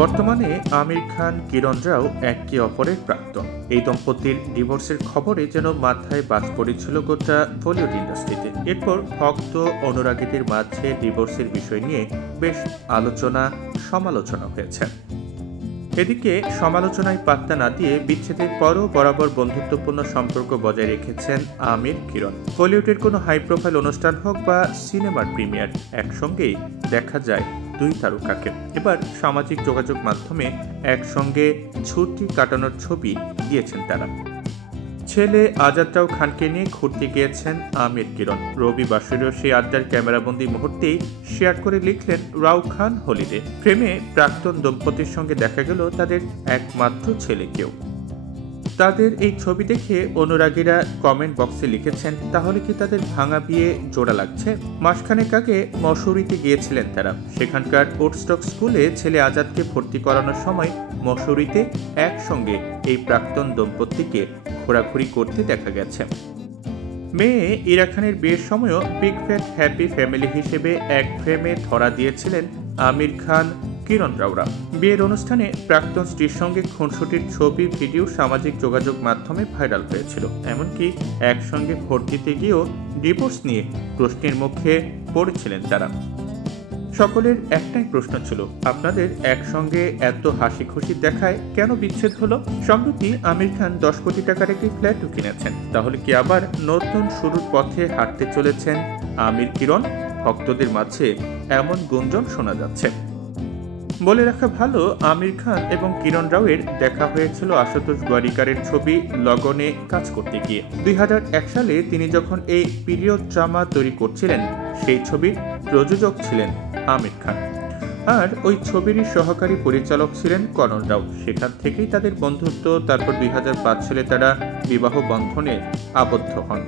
বর্তমানে আমির খান কিরণ রাও একে অপরের প্রাক্তন। এই দম্পতির ডিভোর্সের খবরে যেন মাথায় বাজ পড়েছিল গোটা বলিউড ইন্ডাস্ট্রিতে। এরপর ভক্ত অনুরাগীদের মাঝে ডিভোর্সের বিষয় নিয়ে বেশ আলোচনা সমালোচনা হয়েছে। এদিকে সমালোচনায় পাত্তা না দিয়ে বিচ্ছেদের পরও বরাবর বন্ধুত্বপূর্ণ সম্পর্ক বজায় রেখেছেন আমির কিরণ। বলিউডের কোনো হাই প্রোফাইল অনুষ্ঠান হোক বা সিনেমার প্রিমিয়ার, একসঙ্গেই দেখা যায় দুই তারকাকে। এবার সামাজিক যোগাযোগ মাধ্যমে একসঙ্গে ছুটি কাটানোর ছবি দিয়েছেন তারা। ছেলে আজাদ রাও খানকে নিয়ে ঘুরতে গিয়েছেন আমির কিরণ। রবিবাসরীয় সেই আড্ডার ক্যামেরাবন্দি মুহূর্তেই শেয়ার করে লিখলেন রাও খান হলিডে। ফ্রেমে প্রাক্তন দম্পতির সঙ্গে দেখা গেল তাদের একমাত্র ছেলেকেও। তাদের এই ছবি দেখে অনুরাগীরা কমেন্ট বক্সে লিখেছেন, তাহলে কি তাদের ভাঙা বিয়ে জোড়া লাগছে? মাসখানেক আগে মসৌরিতে গিয়েছিলেন তারা। সেখানকার ওটস্টক স্কুলে ছেলে আজাদকে ভর্তি করানোর সময় মসৌরিতে একসঙ্গে এই প্রাক্তন দম্পতিকে ঘোরাঘুরি করতে দেখা গেছে। মেয়ে ইরা খানের বিয়ের সময়ও বিগ ফ্যাট হ্যাপি ফ্যামিলি হিসেবে এক ফ্রেমে ধরা দিয়েছিলেন আমির খান কিরণ রাওরা। বিয়ের অনুষ্ঠানে প্রাক্তন স্ত্রীর সঙ্গে খুনসুটির ছবি ভিডিও সামাজিক যোগাযোগ মাধ্যমে ভাইরাল হয়েছিল। এমনকি একসঙ্গে ভর্তিতে গিয়েও ডিভোর্স নিয়ে প্রশ্নের মুখে পড়েছিলেন তারা। সকলের একটাই প্রশ্ন ছিল, আপনাদের একসঙ্গে এত হাসি খুশি দেখায় কেন বিচ্ছেদ হলো? সম্প্রতি আমির খান 10 কোটি টাকার একটি ফ্ল্যাটও কিনেছেন। তাহলে কি আবার নতুন শুরুর পথে হাঁটতে চলেছেন আমির কিরণ? ভক্তদের মাঝে এমন গুঞ্জন শোনা যাচ্ছে। বলে রাখা ভালো, আমির খান এবং কিরণ রাওয়ের দেখা হয়েছিল আশুতোষ গোয়ারিকারের ছবি লগনে কাজ করতে গিয়ে। 2001 সালে তিনি যখন এই পিরিয়ড ড্রামা তৈরি করছিলেন, সেই ছবির প্রযোজক ছিলেন আমির খান, আর ওই ছবিরই সহকারী পরিচালক ছিলেন করণ রাও। সেখান থেকেই তাদের বন্ধুত্ব। তারপর 2005 সালে তারা বিবাহ বন্ধনে আবদ্ধ হন।